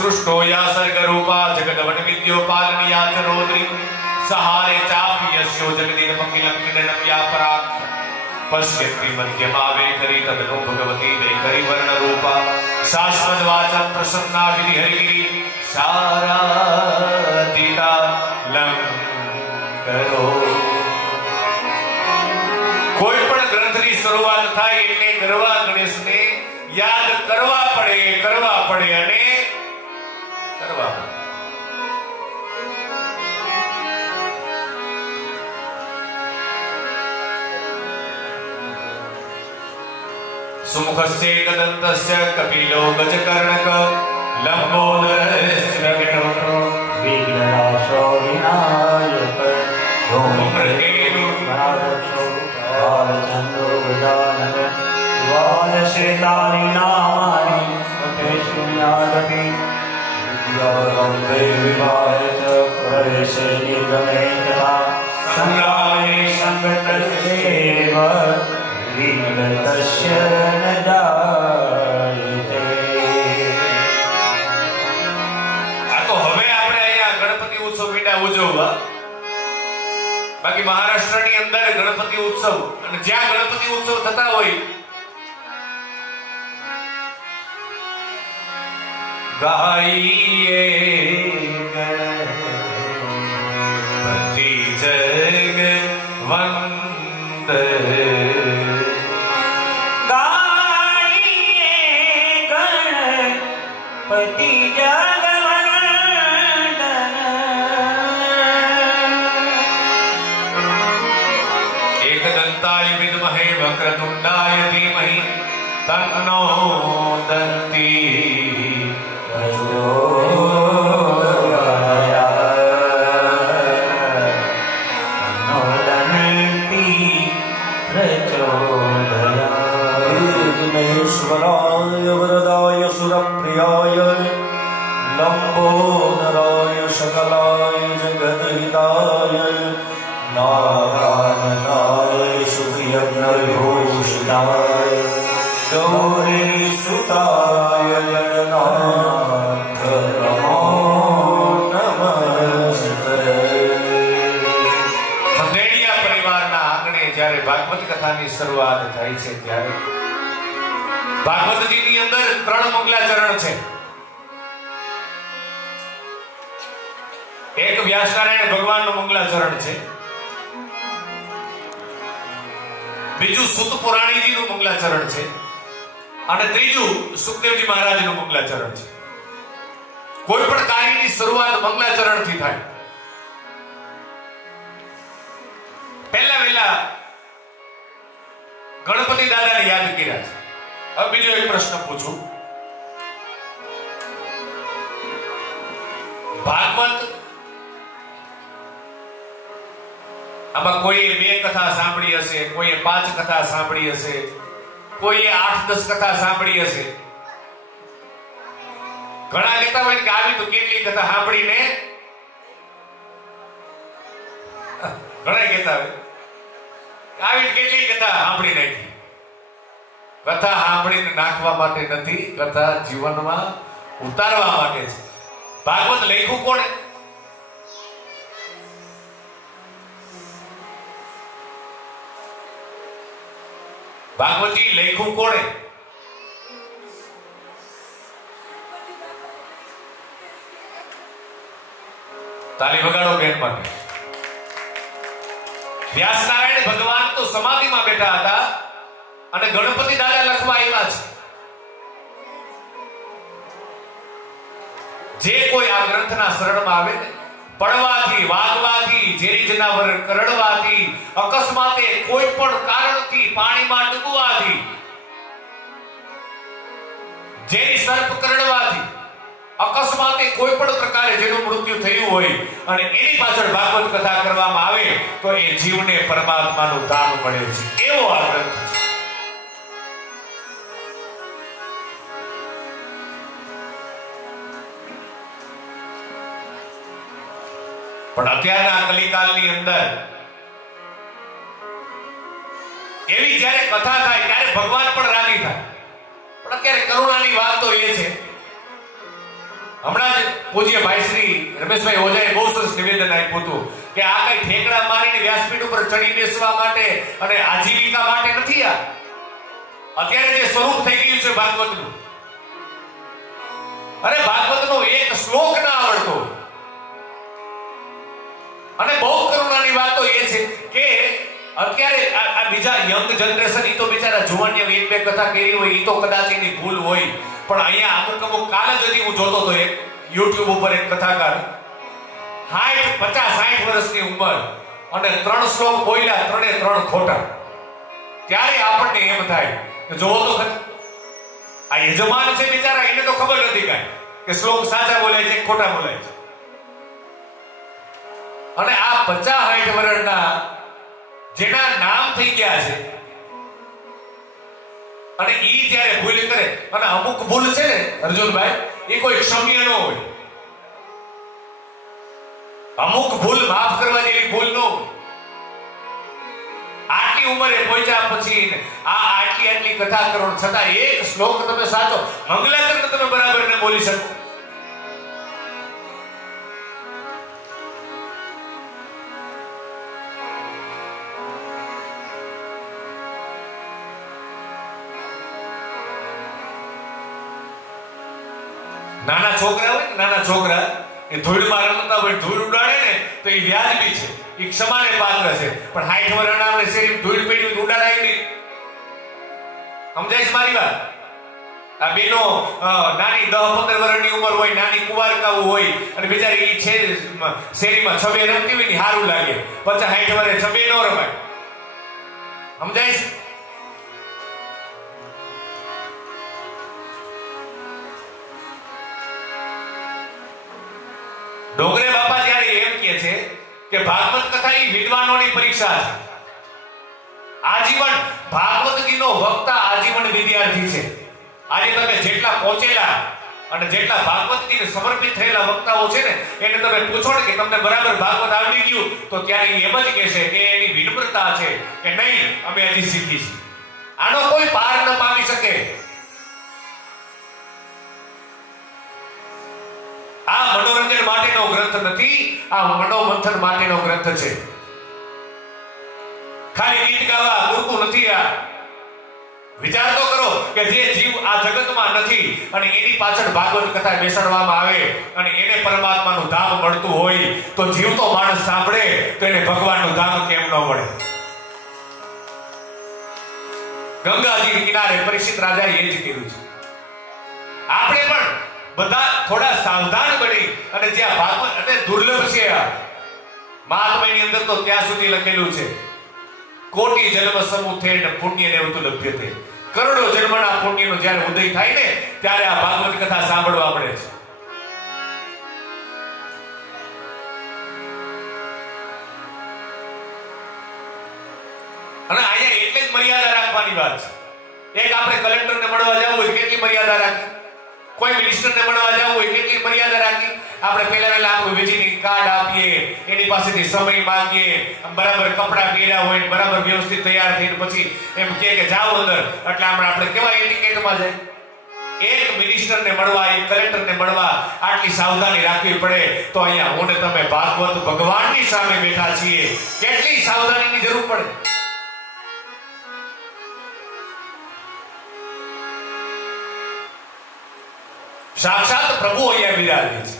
सृष्टो या सर्गरूपा जगदवन विद्योपालनिया च रोद्री सहारे चापि यस्यो जगदीरमखिलं किरणं या पराक्ष पश्यन्ति मध्यमावे करी तदनु भगवती वैखरी वर्णरूपा शाश्वत वाचं प्रसन्ना विधि हरिगिरि सारातीता लंग करो। कोई पण ग्रंथनी શરૂઆત થાય એટલે ગરવા ગણેશને યાદ કરવા પડે અને કરવા પડે। सुमुखस्य एकदन्तस्य कपिलो गजकर्णक लंबोदरस्य विघ्नो विघ्ननाशो विनायक धूम्रकेतु गणाध्यक्षो बालचन्द्रो गजानन द्वादशेतानि नामानि स्वतेष्ण्यादपि विद्यारम्भे विवाहे च प्रवेशे निर्गमे तथा संग्रामे संगतस्यैव विगतस्य न जायते। આ તો હવે આપણે અહીંયા ગણપતિ ઉત્સવ મીંડા ઉજવવા, બાકી મહારાષ્ટ્રની અંદર ગણપતિ ઉત્સવ અને જ્યાં ગણપતિ ઉત્સવ થતા હોય ગાઈએ ગણપતિ જગવંદ पति जगवंदन एकदंताय विद्महे वक्रतुंडाय धीमहि तन्नो दन्ति विघ्नेश्वराय वरदाय सुरप्रियाय लंबोदराय सकलाय जगद्हिताय नारायणाय सुखयज्ञविभूषिताय गौरीसुताय गणनाथ नमो नमस्ते। ખંડેડિયા પરિવારના આંગણે જ્યારે ભાગવત કથાની શરૂઆત થાય છે ત્યારે ભાગવતજીની અંદર 3 મંગલાચરણ છે। એક વ્યાસનારાયણ ભગવાનનું મંગલાચરણ છે, બીજું સુત પુરાણીજીનું મંગલાચરણ છે અને ત્રીજું સુખદેવજી મહારાજનું મંગલાચરણ છે। કોઈ પણ કાર્યની શરૂઆત મંગલાચરણથી થાય। પહેલા વહેલા ગણપતિ દાદાને યાદ કર્યા છે। अब बीजो एक प्रश्न पूछूं, भागवत आमा कोई 2 कथा सांभળી હશે, કોઈ 5 कथा सांभળી હશે, કોઈ 8-10 कथा सांभળી હશે। ઘણા કહેતા હોય કે આવી તો કેટલી કથા સાંભળીને, ઘણા કહેતા હોય આવી કેટલી કથા સાંભળી નાખી। कथा સાંભળીને નાખવા માટે નથી, કથા જીવનમાં ઉતારવા માટે છે। ભાગવત લખ્યું કોણે? ભાગવતજી લખ્યું કોણે? તાલી વગાડો બેન માટે। વ્યાસનારાયણ ભગવાન તો સમાધિમાં બેઠા હતા અને ગણપતિ દાદા લખવા આવ્યા છે। જે કોઈ આ ગ્રંથના શરણમાં આવે ને, પડવાથી, વાગવાથી, ઝેરી જનાવર કરડવાથી, અકસ્માતે કોઈ પણ કારણથી પાણીમાં ડૂબવાથી, ઝેરી સર્પ કરડવાથી, અકસ્માતે કોઈ પણ પ્રકારે જેનું મૃત્યુ થયું હોય અને એની પાછળ ભાગવત કથા કરવામાં આવે તો એ જીવને પરમાત્માનું ધામ મળે છે, એવો આ ગ્રંથ છે। પણ અત્યારના કલિકાલની અંદર એવી જ્યારે કથા થાય ત્યારે ભગવાન પણ રાજી થાય। પણ અત્યારે કરુણાની વાત તો એ છે હમણાં જ પૂજ્ય ભાઈ શ્રી રમેશભાઈ ઓઝાએ બહુ સરસ નિવેદન આપ્યું હતું કે આ કઈ ઠેકડા મારીને વ્યાસપીઠ ઉપર ચડી બેસવા માટે અને આજીવિકા માટે નથી. આ અત્યારે જે સ્વરૂપ થઈ ગયું છે ભાગવતનું, અરે ભાગવતનો એક શ્લોક ના આવડતો. અને બહુ કરુણાની વાત તો એ છે કે અત્યારે આ બીજા યંગ જનરેશન ઈ તો બિચારા જુવાનિયા એક બે કથા કરી હોય, ઈ તો કદાચ એની ભૂલ હોય, પણ અહીંયા અમુક કાલ જ હજી હું જોતો હતો એક YouTube ઉપર એક કથાકાર 50-60 વર્ષની ઉંમર અને 3 શ્લોક બોલ્યા, 3 ખોટા. ત્યારે આપણને એમ થાય કે જોવો તો ખરી આ યજમાન છે બિચારા, એને તો ખબર નથી કાંઈ કે શ્લોક સાચા બોલાય છે ખોટા બોલાય છે. અને આ 50-60 વર્ષના જેના નામ થઈ ગયા છે અને ઈ જ્યારે ભૂલ કરે, અને અમુક ભૂલ છે ને અર્જુનભાઈ એ કોઈ ક્ષમ્ય ન હોય, અમુક ભૂલ માફ કરવા જેવી ભૂલ ન હોય. આટલી ઉંમરે પહોંચ્યા પછી આટલી કથા કરો છતાં એક શ્લોક તમે સાચો મંગલાચરણ તમે બરાબર ને બોલી શકો. નાના છોકરા હોય ને, નાના છોકરા એ ધૂળમાં રમતા હોય, ધૂળ ઉડાડે ને તો એ વ્યાજબી છે, એ ક્ષમાને પાત્ર છે. પણ 60 વર્ષના આપણે શરીર ધૂળ પડી ઉડાડાય નહીં. સમજાય છે મારી વાત? આ બેનો નાની 10-15 વર્ષની ઉંમર હોય, નાની કુંવારકાઓ હોય અને બિચારી ઈ છે શેરીમાં છબે રમતી હોય ને સારું લાગે. 50-60 વર્ષે છબે ન રમાય. સમજાય છે? ડોગરે બાપા જ્યારે એમ કહે છે કે ભાગવત કથા એ વિદ્વાનોની પરીક્ષા છે. આજીવન ભાગવતજીનો વક્તા આજીવન વિદ્યાર્થી છે. આજે તમે જેટલા પહોંચેલા અને જેટલા ભાગવતજીને સમર્પિત થયેલા વક્તાઓ છે ને એને તમે પૂછો ને કે તમને બરાબર ભાગવત આવડી ગયું, તો ત્યારે એમ જ કહેશે કે એની વિનમ્રતા છે કે નહીં અમે હજી શીખી છીએ. આનો કોઈ પાર ન પામી શકે. આ મનોરંજન માટેનો ગ્રંથ નથી, આ મનોમંથન માટેનો ગ્રંથ છે. ખાલી ગીત ગાવા પૂરતું નથી. આ વિચાર તો કરો કે જે જીવ આ જગતમાં નથી અને એની પાછળ ભાગવત કથા બેસાડવામાં આવે અને એને પરમાત્માનું ધામ મળતું હોય, તો જીવતો માણસ સાંભળે તો એને ભગવાનનું ધામ કેમ ન મળે? ગંગાજી કિનારે પરીક્ષિત રાજાએ એ જ કીધું છે. આપણે પણ બધા થોડા સાવધાન બની અને જ્યાં ભાગવત અને દુર્લભ છે મહાત્માની અંદર તો ત્યાં સુધી લખેલું છે કોટી જન્મ સમુથેન પુણ્ય નેવતુ લભ્યતે. કરોડો જન્મના પુણ્યનો જ્યારે ઉદય થાય ને ત્યારે આ ભાગવત કથા સાંભળવા મળે છે. અને અહીંયા એટલે જ મર્યાદા રાખવાની વાત છે. એક આપણે કલેક્ટરને મળવા જવું હોય કેટલી મર્યાદા રાખી, કોઈ મિનિસ્ટરને મળવા જવું હોય કેટલી મર્યાદા રાખી. આપણે પહેલા આપણું વિઝિટિંગ કાર્ડ આપીએ, એની પાસેથી સમય માંગીએ, બરાબર કપડાં પહેર્યા હોય, બરાબર વ્યવસ્થિત તૈયાર થઈને પછી એમ કે જાઓ અંદર, એટલે આપણે કેવા એટિકેટમાં જાય. એક મિનિસ્ટરને મળવા, એક કલેક્ટરને મળવા આટલી સાવધાની રાખવી પડે, તો અહીંયા હું ને તમે ભાગવત ભગવાનની સામે બેઠા છીએ, કેટલી સાવધાનીની જરૂર પડે. સાક્ષાત પ્રભુ અહીંયા બિરાજે છે.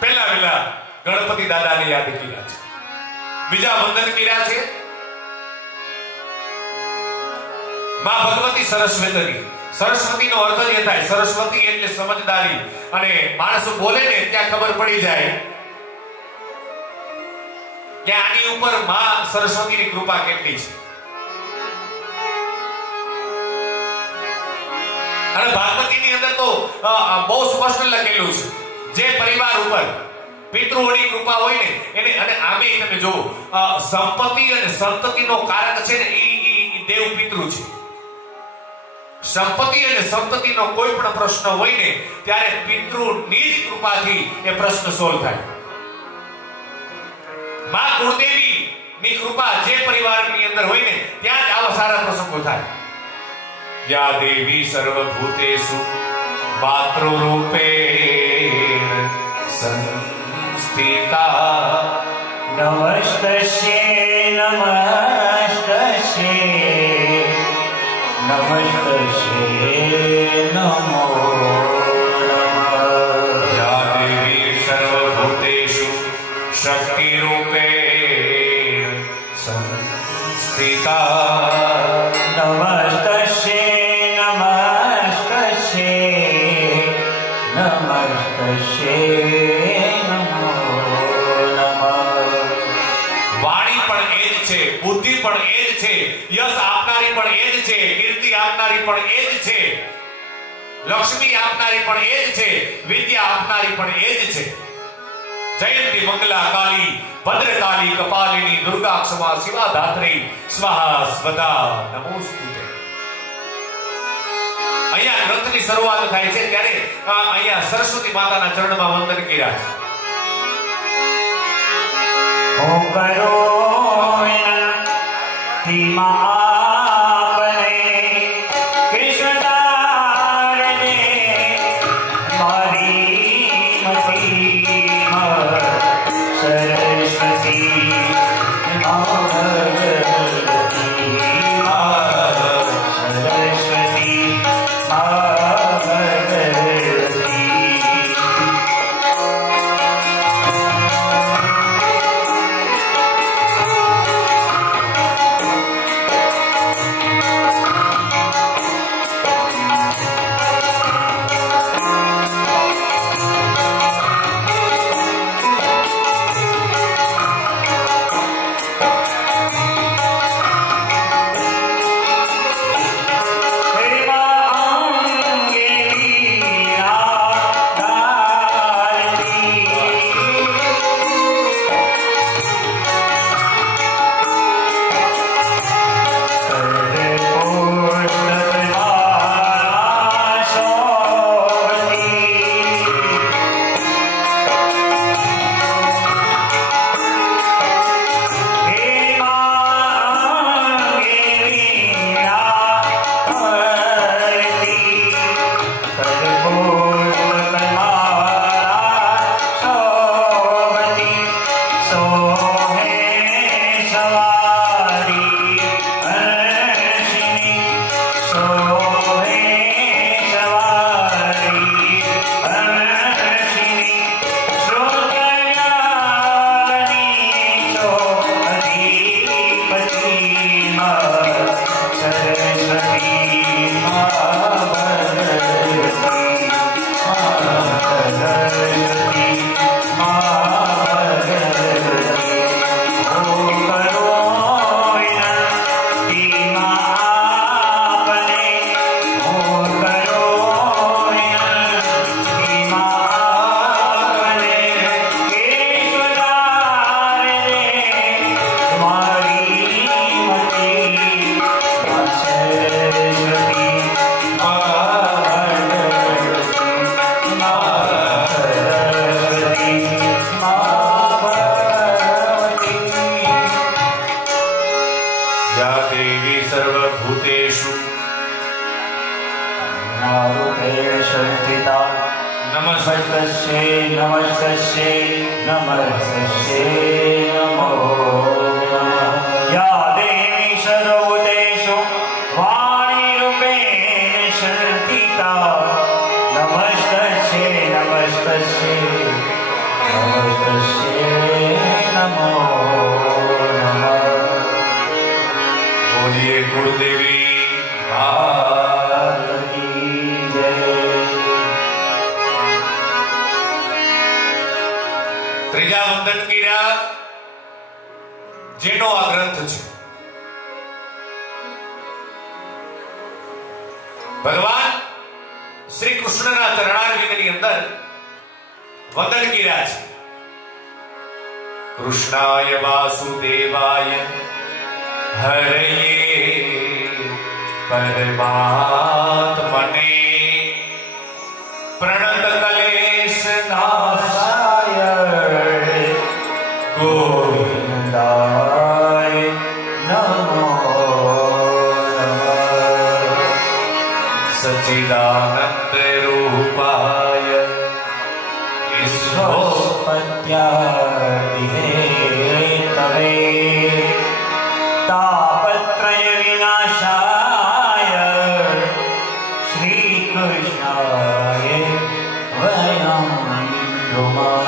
પહેલા ગણપતિ દાદાને યાદ કર્યા છે, બીજા વંદન કર્યા છે માં ભગવતી સરસ્વતી. સરસ્વતીનો અર્થ જ એ થાય, સરસ્વતી એટલે સમજદારી. અને માણસ બોલે ને ત્યાં ખબર પડી જાય કે આની ઉપર માં સરસ્વતીની કૃપા કેટલી છે. અને ભાગવતીની અંદર તો બહુ સ્પષ્ટ લખેલું છે જે પરિવાર ઉપર પિતૃઓની કૃપા હોય ને એને, અને આમે તમે જો સંપત્તિ અને સંતતિનો કારક છે ને એ દેવ પિતૃ છે. સંપત્તિ અને સંતતિનો કોઈ પણ પ્રશ્ન હોય ને ત્યારે પિતૃની જ કૃપાથી એ પ્રશ્ન સોલ્વ થાય. માં કુળદેવી ની કૃપા જે પરિવારની અંદર હોય ને ત્યાં જ આવા સારા પ્રસંગો થાય. या देवी सर्वभूतेषु मातृरूपेण संस्थिता। नमस्तस्यै नमस्तस्यै नमस्तस्यै नमो नमः। या देवी सर्वभूतेषु शक्तिरूपेण संस्थिता। नमस्तस्यै नमस्तस्यै नमस्तस्यै नमो नमः। वाणी पण ए જ છે, બુદ્ધિ પણ એ જ છે, યશ આપનારી પણ એ જ છે, કીર્તિ આપનારી પણ એ જ છે, લક્ષ્મી આપનારી પણ એ જ છે, વિદ્યા આપનારી પણ એ જ છે। જયંતી મંગલા કાલી ભદ્રકાલી કપાલિની દુર્ગા ક્ષમા શિવા ધાત્રી સ્વાહા સ્વદા નમોસ્તુતે। અહીંયા ગ્રંથની શરૂઆત થાય છે ત્યારે અહીંયા સરસ્વતી માતાના ચરણમાં વંદન કર્યા છે। ઓ કરો વિનંતી આપને કૃષ્ણદારને મારી મતી સરસ્વતી नमस्तस्यै नमस्तस्यै नमस्तस्यै नमो नमः। या देवी सर्वभूतेषु वाणीरूपेण संस्थिता। नमस्तस्यै नमस्तस्यै नमस्तस्यै नमो नमः। बोलिए गुरुदेवी ત્રીજા વંદન કર્યા જેનો આ ગ્રંથ છે। ભગવાન શ્રી કૃષ્ણના ચરણારવિંદની અંદર વંદન કર્યા છે। કૃષ્ણાય વાસુદેવાય હરયે પરમાત્મને પ્રણત કલેશ નાશાય गोविंदाय नमो नमः। सच्चिदानंद रूपाय स्वस्पत्यादिहेतवे तापत्रय विनाशाय श्रीकृष्णाय वयं नमः।